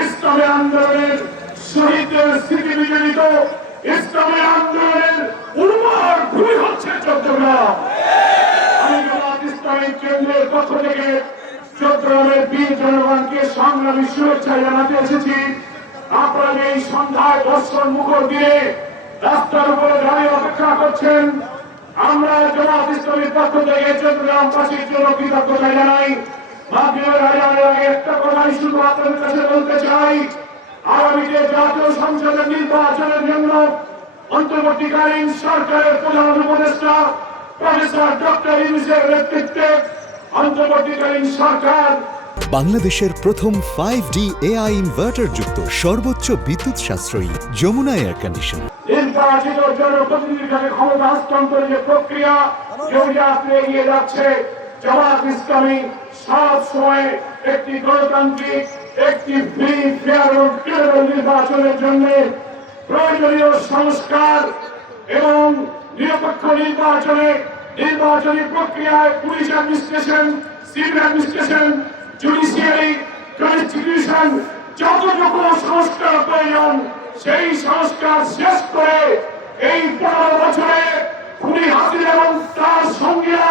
ইসলামী আন্দোলনের শহীদদের স্মৃতি বিজড়িত ইসলামী আন্দোলনের উর্বর ভূমি হচ্ছে চট্টগ্রাম। কেন্দ্রের পক্ষ থেকে চট্টগ্রামের বীর জনগণকে সংগ্রামী শুভেচ্ছা জানাতে এসেছি। আপনার এই সন্ধ্যায় দর্শন মুখর দিয়ে রাস্তার উপরে দাঁড়িয়ে অপেক্ষা করছেন, আমরা জামাত ইসলামীর পক্ষ থেকে চট্টগ্রামবাসীর জন্য কৃতজ্ঞতা জানাই। মাধ্যমে শুধু আপনাদের কাছে বলতে চাই। আগামীতে জাতীয় সংসদের নির্বাচনের জন্য অন্তর্বর্তীকালীন সরকারের প্রধান উপদেষ্টা প্রফেসর ডক্টর ইউনুসের নেতৃত্বে অন্তর্বর্তীকালীন সরকার। বাংলাদেশের প্রথম ফাইভ ডি এআই ইনভার্টার যুক্ত সর্বোচ্চ বিদ্যুৎ সাশ্রয়ী যমুনা এয়ার কন্ডিশনার নির্বাচিত জনপ্রতিনিধির কাছে ক্ষমতা হস্তান্তরের যে প্রক্রিয়া যেটা আপনি এগিয়ে যাচ্ছে। জামাত ইসলামী সব সময় একটি গণতান্ত্রিক, একটি ফ্রি ফেয়ার ও ক্রেডিবল নির্বাচনের জন্য প্রয়োজনীয় সংস্কার এবং নিরপেক্ষ নির্বাচনে নির্বাচনী প্রক্রিয়ায় police administration, civil administration, judiciary, constitution যতটুকু সংস্কার প্রয়োজন, সেই সংস্কার শেষ করে এই পনেরো বছরে খুনি হাসিন এবং তার সঙ্গীরা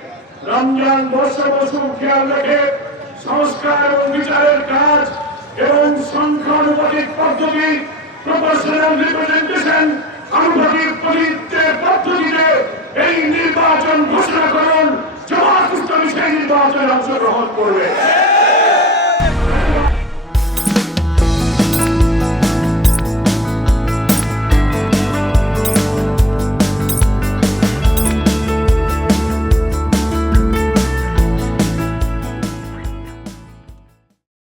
রমজান বর্ষা মৌসুম খেয়াল রেখে সংস্কার এবং বিচারের কাজ এবং সংখ্যানুপাতিক পদ্ধতি প্রফেশনাল রিপ্রেজেন্টেশন আনুপাতিক পদ্ধতিতে এই নির্বাচন ঘোষণা করুন। জমা ইসলামী সেই নির্বাচনে অংশগ্রহণ করবে।